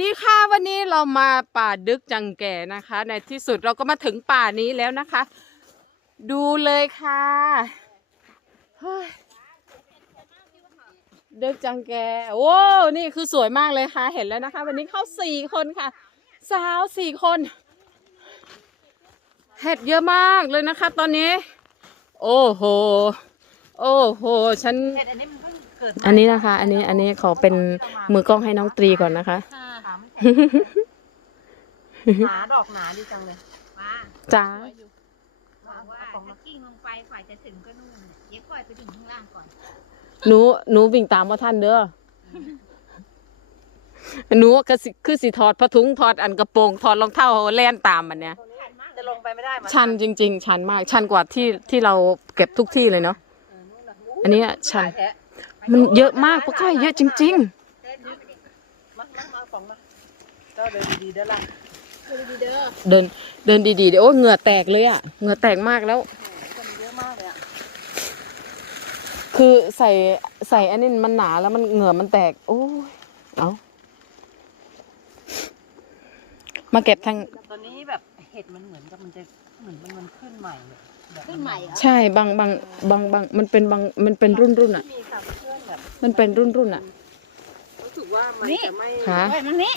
ดีค่ะวันนี้เรามาป่าดึกจังแก่นะคะ ในที่สุดเราก็มาถึงป่านี้แล้วนะคะ ดูเลยค่ะเฮ้ยดึกจังแก่โอ้นี่คือสวยมากเลยค่ะ เห็นแล้วนะคะ วันนี้เข้าสี่คนค่ะ สาวสี่คนเห็ดเยอะมากเลยนะคะ ตอนนี้ โอ้โห โอ้โหฉันเห็ดอันนี้มันเพิ่งเกิดอันนี้นะคะ อันนี้อันนี้ขอเป็นมือกล้องให้น้องตรีก่อนนะคะ หาไม่เห็นหาดอกหนาดีจังเลยว่าจ้าบอกว่าถ้ากิ้งลงไปฝ่ายจะถึงก็นู่นน่ะเดี๋ยวก่อยไปถึงข้างล่างก่อนหนูหนูวิ่งตามว่าท่านเด้อหนูก็สิคือสิถอดผ้าถุงถอดอันกระโปรงถอดรองเท้าแล่นตามมันเนี่ยชันมากจะลงไปไม่ได้มาชันจริง ๆ ชันมาก ชันกว่าที่ที่เราเก็บทุกที่เลยเนาะอันนี้อะชันแท้มันเยอะมากปะก้อยเยอะจริงเก็เดินดีๆเด้อล่ะดูดีๆเด้อๆเดินเดินดีๆเดี๋ยวโอ้ยเหงื่อแตกเลยอะเหงื่อแตกมากแล้ว คนเยอะมากเลยอะคือใส่ใส่อันนี้มันหนาแล้วมันเหงื่อมันแตก โอ้ยเอามาเก็บทางตอนนี้แบบเห็ดมันเหมือนกับมันจะเหมือนมันมันขึ้นใหม่เลยแบบขึ้นใหม่เหรอใช่บางบางบางบางมันเป็นบางมันเป็นรุ่นรุ่นอะ มีค่ะเพื่อนแบบมันเป็นรุ่นรุ่นอะ รู้สึกว่ามันจะไม่ค่ะเฮ้ยมังนี้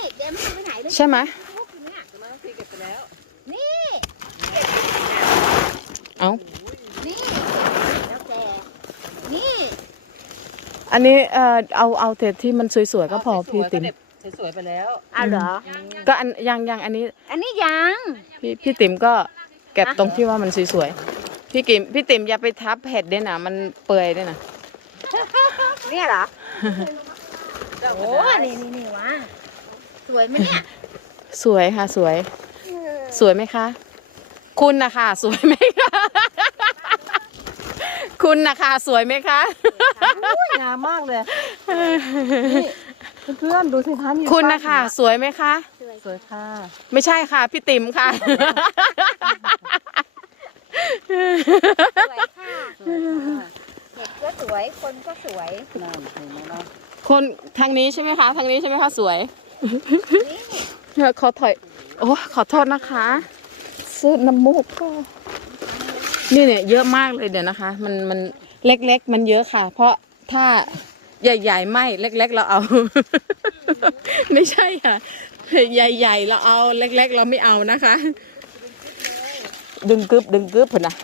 นี่เดี๋ยวไม่ไปไหนเลยใช่ไหมลูกอยู่เนี่ยจะไม่ต้องตีเก็บไปแล้วนี่เอา นี่แล้วแกนี่อันนี้เอ่อเอาเอาแต่ที่มันสวยๆก็พอพี่ติ๋มสวยๆไปแล้ว อ้าวเหรอ ก็อันยังยังอันนี้ อันนี้ยังพี่พี่ติ๋มก็เก็บตรงที่ว่ามันสวยๆพี่ติ๋มพี่ติ๋มอย่าไปทับเห็ดด้วยนะมันเปื่อยด้วยนะเนี่ยเหรอ โอ้นี่นี่นี่วะ สวยไหมเนี่ย สวยค่ะสวย สวยไหมคะ คุณนะคะสวยไหมคะ คุณนะคะสวยไหมคะงามมากเลยนี่เพื่อนๆดูสิคะมีคุณนะคะสวยไหมคะสวยค่ะไม่ใช่ค่ะ พี่ติ๋มค่ะสวยค่ะเด็กก็สวยคนก็สวย น่าเห็นไหมเนาะ คนทางนี้ใช่ไหมคะ ทางนี้ใช่ไหมคะสวยนี่ ขอถอย โอ้ขอโทษนะคะซื้อน้ำมูกก็นี่เนี่ยเยอะมากเลยเดี๋ยวนะคะ มันมันเล็ก ๆ มันเยอะค่ะ เพราะถ้าใหญ่ๆไม่เล็ก ๆ เราเอา ไม่ใช่ค่ะ ใหญ่ๆเราเอาเล็ก ๆ เราไม่เอานะคะ ดึงกึบดึงกึบเพิ่นนะ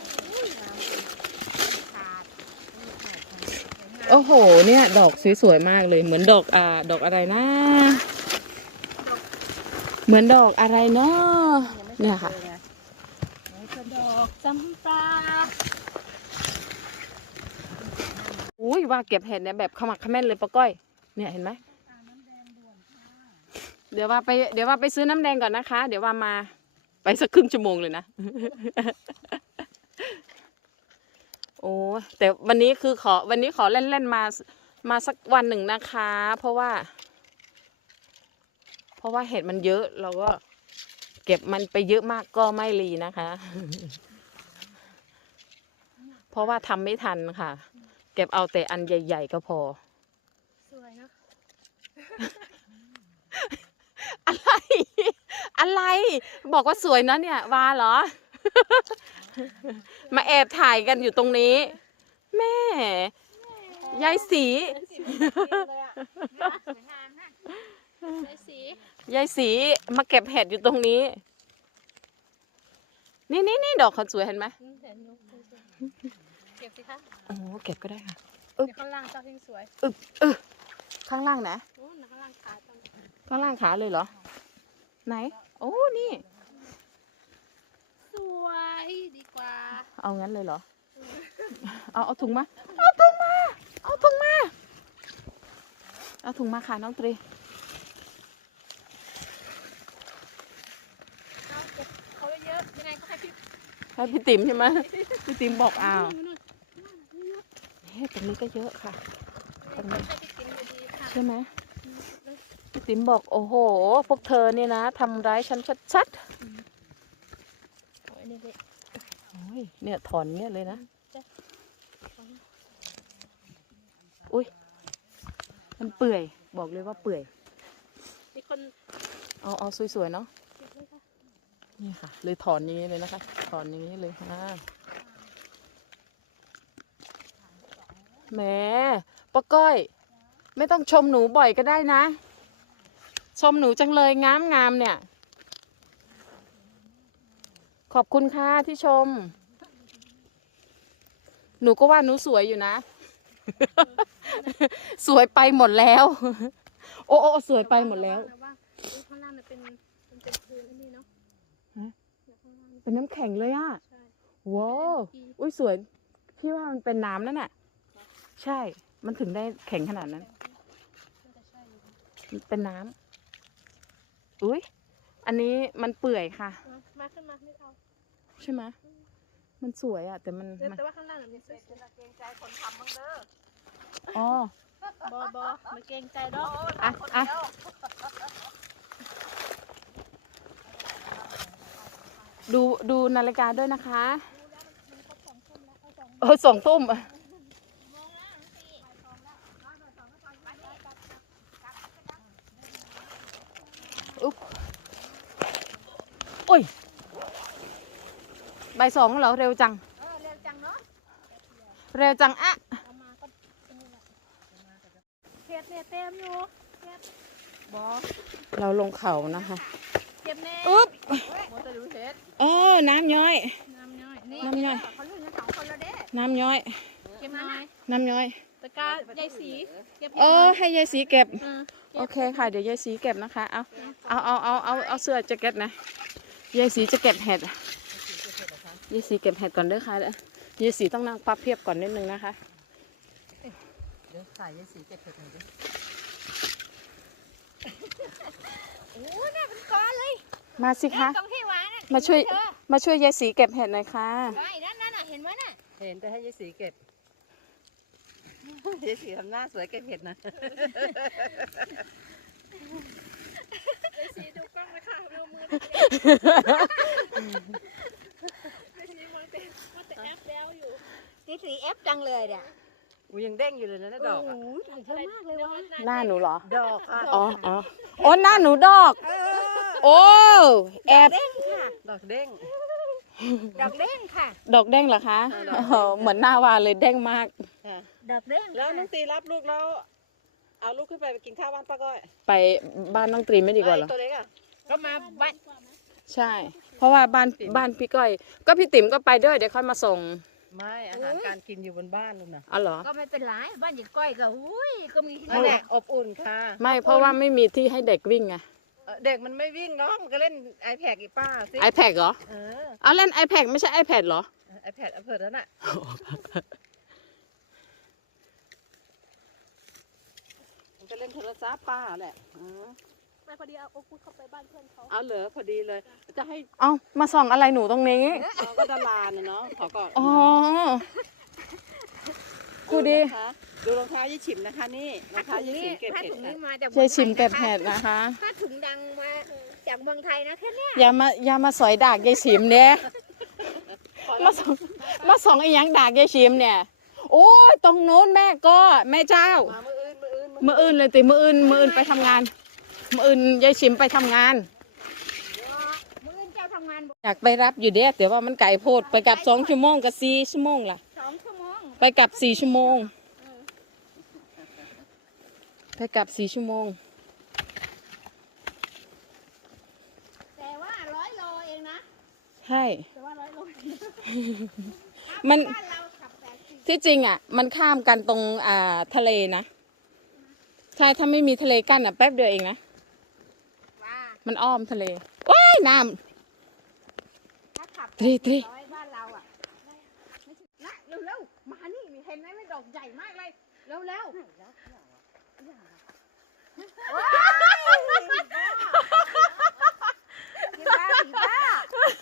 ขาดโอ้โห เนี่ย ดอกสวยๆมากเลย เหมือนดอกอ่าดอกอะไรนะ เหมือนดอกอะไรเนาะเนี่ยค่ะดอกจำปาอุ้ยว่าเก็บเห็ดเนี่ยแบบขมักขม้นเลยปะก้อย เนี่ยเห็นไหมเดี๋ยวว่าไปเดี๋ยวว่าไปซื้อน้ำแดงก่อนนะคะ เดี๋ยวว่ามาไปสักครึ่งชั่วโมงเลยนะ โอ้แต่วันนี้คือขอวันนี้ขอเล่นๆมามาสักวันหนึ่งนะคะ เพราะว่า ราะว่าเห็ดมันเยอะเราก็เก็บมันไปเยอะมากก็ไม่รีนะคะ เพราะว่าทำไม่ทันค่ะ เก็บเอาแต่อันใหญ่ ๆ ก็พอ สวยนะอะไร อะไร บอกว่าสวยนะเนี่ย วาเหรอ มาแอบถ่ายกันอยู่ตรงนี้ แม่ ยายสี สวยงามนะสวยสี ยายสีมาเก็บเห็ดอยู่ตรงนี้ นี่นี่นี่ดอกเขาสวยเห็นไหมเห็นอยู่เก็บสิคะโอ้เก็บก็ได้ค่ะเดี๋ยวข้างล่างเจ้าทิ้งสวยข้างล่างนะโอ้นะข้างล่างขาจังข้างล่างขาเลยเหรอ ไหน โอ้นี่ สวยดีกว่า เอางั้นเลยเหรอ เอาเอาถุงมา เอาถุงมา เอาถุงมา เอาถุงมาค่ะน้องตรี เอาเก็บเขาเยอะๆยังไงก็ให้พี่ ให้พี่ติ๋มใช่ไหมพี่ติ๋มบอกอ้าวนู่นเฮ้ยตรงนี้ก็เยอะค่ะตรงๆนี้ให้พี่กินอยู่ดีค่ะใช่ไหมพี่ติ๋มบอกโอ้โห พวกเธอเนี่ยนะทำร้ายฉันชัดโอ้ยนี่เลยๆโอ้ยเนี่ยถอนเงี้ยเลยนะอุ้ยมันเปื่อยบอกเลยว่าเปื่อยมีคนเอาเอาสวยๆเนาะเก็บเลยค่ะนี่ค่ะ เลยถอนอย่างนี้เลยนะคะ ถอนอย่างนี้เลยค่ะแหมป้าก้อย ไม่ต้องชมหนูบ่อยก็ได้นะ ชมหนูจังเลยงามงามๆเนี่ย ขอบคุณค่ะที่ชม หนูก็ว่าหนูสวยอยู่นะ สวยไปหมดแล้ว โอ้โอ้สวยไปหมดแล้วระวังนะว่าอุ๊ยข้างล่างเนี่ยเป็นมันเป็นพื้นอันนี้เนาะฮะ เนี่ยข้างล่างเป็นน้ำแข็งเลยอะใช่ว้าวอุ้ยสวย พี่ว่ามันเป็นน้ำนั่นน่ะ ใช่ มันถึงได้แข็งขนาดนั้น น่าจะใช่อยู่มันเป็นน้ำอุ้ยอันนี้มันเปื่อยค่ะมามาขึ้นมาไม่เอาใช่ไหมมันสวยอะ แต่มันเดี๋ยวมันแต่ว่าข้างล่างเนี่ยมีเศษเกรงใจคนทำบ้างเด้ออ๋อ บอบอไม่เกรงใจดอกอะอะ ดูดูนาฬิกาด้วยนะคะเออสองทุ่มอะอุ๊บโอ้ยบ่ายสองแล้วเหรอ เร็วจังเออเร็วจังเนาะ เร็วจังอะเอามาก็นี่แหละเห็ดเนี่ยเต็มอยู่บอเราลงเขานะคะ เก็บแน่อุ๊บโมจะดูเฮ็ดอ๋อน้ำย้อย น้ำย่อยนี่น้ำย้อย เขาเรื่องกันสองคนแล้วเด้น้ำย้อย เก็บหน่อยน้ำย้อย ตะกร้ายายสีเก็บเออให้ยายสีเก็บอืมโอเคค่ะ เดี๋ยวยายสีเก็บนะคะ เอา เอาเอาเอาเอาเอาเสื้อแจ็คเก็ตนะยายสีจะเก็บเห็ดยายสีเก็บเห็ดก่อนเด้อค่ะเด้อยายสีต้องนั่งพับเพียบก่อนนิดนึงนะคะ เดี๋ยวใส่ยายสีเก็บเผ็ดหน่อยดิ โอ้เนี่ยเป็นก้อนเลยมาสิคะ ตรงที่วางน่ะมาช่วยเธอมาช่วยยายสีเก็บเห็ดหน่อยค่ะ ไอ้นั่นนั่นน่ะเห็นไหมน่ะเห็นแต่ให้ยายสีเก็บยายสีทำหน้าสวยเก็บเผ็ดนะยายสีดูกล้องเลยค่ะดูมือเยายสีมันแต่มันแต่แอปแล้วอยู่สีสีแอปจังเลยเนี่ย อูยังเด้งอยู่เลยนะดอกอะโอ้ยถ่ายเยอะมากเลยวะหน้าหนูเหรอ ดอกค่ะอ๋ออ๋อโอ้หน้าหนูดอกโอ้แอบเด้งค่ะ ดอกเด้ง ดอกเด้งค่ะ ดอกเด้งเหรอคะเออดอกเด้งโอ้เหมือนหน้าวานเลยเด้งมาก ดอกเด้งแล้วน้องตีรับลูกแล้ว เอาลูกขึ้นไปไปกินข้าวบ้านป้าก้อยไปบ้านน้องตรีไม่ดีกว่าเหรอ ไอ้ตัวเล็กอะก็มาบ้านใช่ เพราะว่าบ้านบ้านพี่ก้อย ก็พี่ติ๋มก็ไปด้วยเดี๋ยวค่อยมาส่ง ไม่อาหารการกินอยู่บนบ้านนู่นน่ะอ๋อเหรอ ก็ไม่เป็นไรบ้านหญิงก้อยก็อุ้ยก็มีที่นั่นแหละอบอุ่นค่ะ ไม่เพราะว่าไม่มีที่ให้เด็กวิ่งไงเอ่อเด็กมันไม่วิ่งเนาะมันก็เล่น iPad อีกป้าสิ iPad เหรอเออเอาเล่น iPad ไม่ใช่ iPad เหรอ iPad เอาเผิดแล้วน่ะมันก็เล่นโทรศัพท์ป้าแหละเออไม่ พอดีเอาโอ้พูดเข้าไปบ้านเพื่อนเขาเอาเหรอพอดีเลย จะให้เอามาส่องอะไรหนูตรงนี้เราก็ดาราน่ะเนาะขอก่อนอ๋อดูดินะคะดูรองเท้ายายฉิมนะคะ นี่รองเท้ายายฉิมเก็บถ้าเห็ดถุงค่ะนี้มาจากยายชิมเก็บเห็ดนะคะถ้าถุงดังมาจากเมืองไทยนะแค่เนี้ยอย่ามาอย่ามาสอยดากยายชิมเนี่ยมาส่องมาส่องไอ้หยังดากยายชิมเนี่ย โอ้ยตรงโน้นแม่ก็แม่เจ้า มามืออื่นมืออื่นมืออื่นเลยติมืออื่นมืออื่นไปทำงาน มืออื่นยายชิมไปทำงาน มื้อเจ้าทำงานอยากไปรับอยู่เด้แต่ว่ามันไกลโพดไปกลับสองชั่วโมงกับสี่ชั่วโมงล่ะ สองชั่วโมงไปกลับสี่ชั่วโมง ไปกลับสี่ชั่วโมง แต่ว่าร้อยโลเองนะใช่ แต่ว่าร้อยโลมัน บ้านเราขับแปดสิบที่จริงอะ มันข้ามกันตรงอ่าทะเลนะ ใช่ ถ้าไม่มีทะเลกั้นอะ แป๊บเดียวเองนะว่า มันอ้อมทะเลว้ายน้ถ้าขับตรีตรีร้อยบ้านเราอะไม่ถึงนะเร็วๆมานี่เห็นไหมไม่ดอกใหญ่มากเลย เร็วๆเร็วบ้า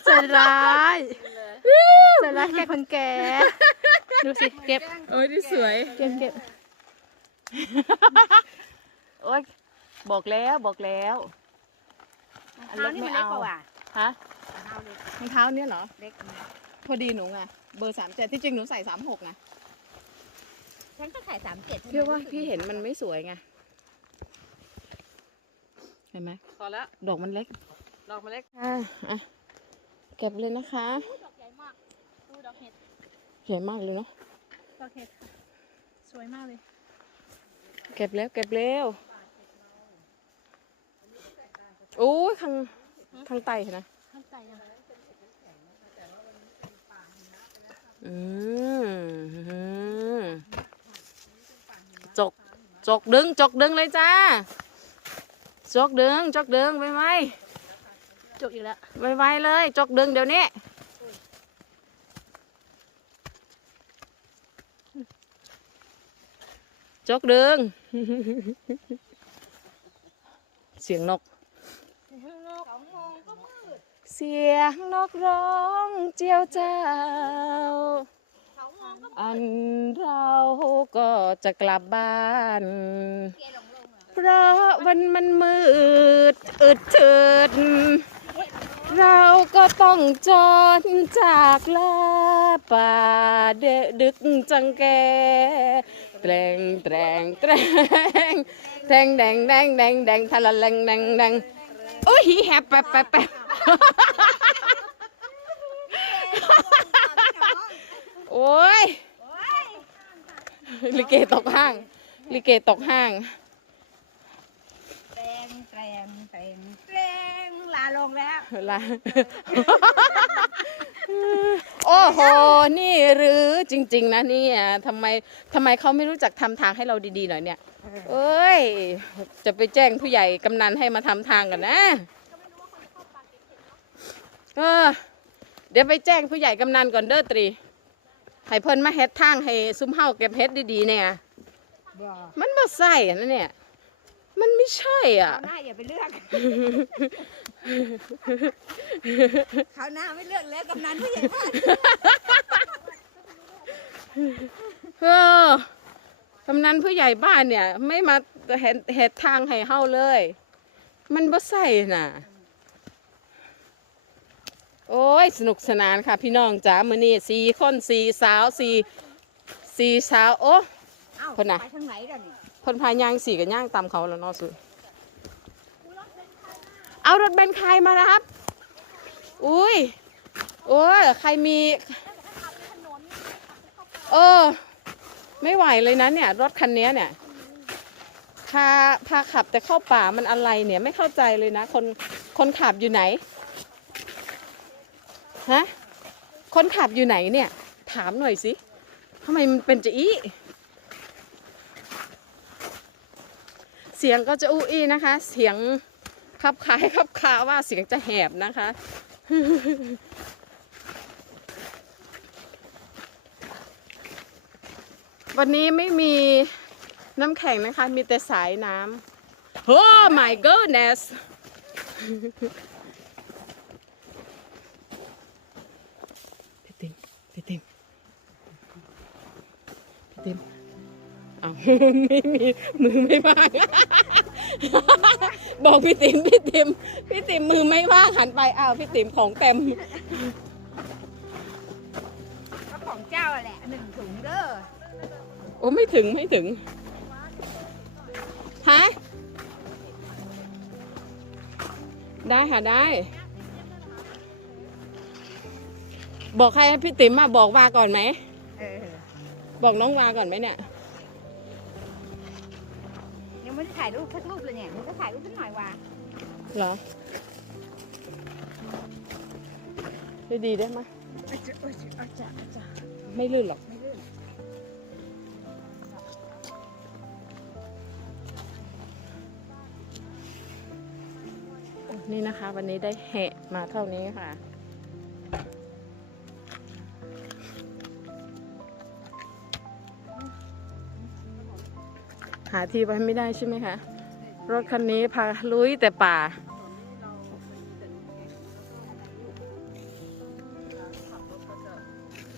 ใจร้ายใจร้ายแค่คนแก่ ดูสิ เก็บำโอ้ยที่สวย เก็บเก็บโอ้ยบอกแล้วบอกแล้ว เท้านี่มันเล็กกว่าว่ะฮะเท้าเล็กรองเท้าเนี่ยเหรอ เล็กพอดีหนูไงเบอร์สามเจ็ดที่จริงหนูใส่สามหกไงฉันก็ขายสามเจ็ดพี่ว่าพี่เห็นมันไม่สวยไงห็นไหมพอแล้วดอกมันเล็ก ดอกมาเล็กค่ะอะเก็บเลยนะคะดอกใหญ่มากดูดอกเห็ดใหญ่มากเลยเนาะดอกเห็ดค่ะสวยมากเลย เก็บแล้วเก็บแล้ว โอ้ยข้างข้างใต้เห็นนะข้างใต้ยังอืมจกจกดึงจกดึงเลยจ้าจกดึงจกดึงไวไวจบอีกแล้วไวไวๆเลยจกดึงเดี๋ยวนี้จกดึง เสียงนก เสียงนกร้องเจียวเจ้า อันเราก็จะกลับบ้าน เพราะวันมันมืดอึดถึดเราก็ต้องจนจากลาป่าเดดึกจังแกแตรงแตรงแตรงแตงแดงแดงแดงแดงทะละแดงแดงแดง โอ้ยฮีแฮปแป๊บแป๊บแป๊บโอ้ยลิเกตกห้าง ลิเกตกห้าง แตงแตงแตงแตงลาลงแล้ว ลา โอ้โห นี่หรือจริง ๆ นะเนี่ยทำไมทำไมเขาไม่รู้จักทำทางให้เราดีๆหน่อยเนี่ย เอ้ย จะไปแจ้งผู้ใหญ่กำนันให้มาทำทางกันนะเออเดี๋ยวไปแจ้งผู้ใหญ่กำนันก่อนเด้อตรีให้เพิ่นมาเฮ็ดทางให้ซุ้มเฮาเก็บเฮ็ดดีๆเนี่ยบ่มันบ่ใส่นะเนี่ย มันไม่ใช่อะเขาวหน้าอย่าไปเลือกเขาวหน้าไม่เลือกแล้วกำนันผู้ใหญ่บ้านเออกำนันผู้ใหญ่บ้านเนี่ย ไม่มาเห็ดเห็ดทางให้เฮาเลย มันบ่ใส่น่ะ โอ้ย สนุกสนานค่ะ พี่น้องจ๋ามื้อนี้สี่คนสี่สาวสี่สี่สาว โอ้ เอ้าคนน่ะ ไปทางไหนกัน นี่นพายย่างสี่กับย่างตามเขาแล้วนาะสุดเอารถเบนใครมารับ อุ้ย โอ้ย ใครมี เออ ไม่ไหวเลยนะเนี่ย รถคันนี้เนี่ย พา พาขับแต่เข้าป่ามันอะไรเนี่ย ไม่เข้าใจเลยนะ คน คนขับอยู่ไหน ฮะ คนขับอยู่ไหนเนี่ย ถามหน่อยสิทำไมมันเป็นจะอี้ สียงก็จะอู้อี้นะคะ เสียงคับคายคับคาว่าเสียงจะแหบนะคะ วันนี้ไม่มีน้ำแข็งนะคะ มีแต่สายน้ำ Oh my goodness พี่ติมพี่ติมพี่ติมเอา ไม่มีมือไม่ว่าง บอกพี่ติ๋มพี่ติ๋มพี่ติ๋มมือไม่ว่างหันไปอ้าวพี่ติ๋มของเต็มก็ของเจ้าแหละหนึ่งถุงเด้อโอ้ไม่ถึงไม่ถึงฮะได้ค่ะได้ บอกใครพี่ติ๋มมาบอกวาก่อนไหมเออบอกน้องวาก่อนไหมเนี่ย ถ่ายรูปสักรูปเลยเนี่ยมึงก็ถ่ายรูปสักหน่อยว่ะเหรอได้ดีได้ไหมอาจจะอาจจะอาจจะอาจจะไม่ลื่นหรอก ไม่ลื่นนี่นะคะ วันนี้ได้แหะมาเท่านี้ค่ะาที่ไปไม่ได้ใช่ไหมคะ รถคันนี้พาลุยแต่ป่า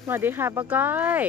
สวัสดีค่ะป้าก้อย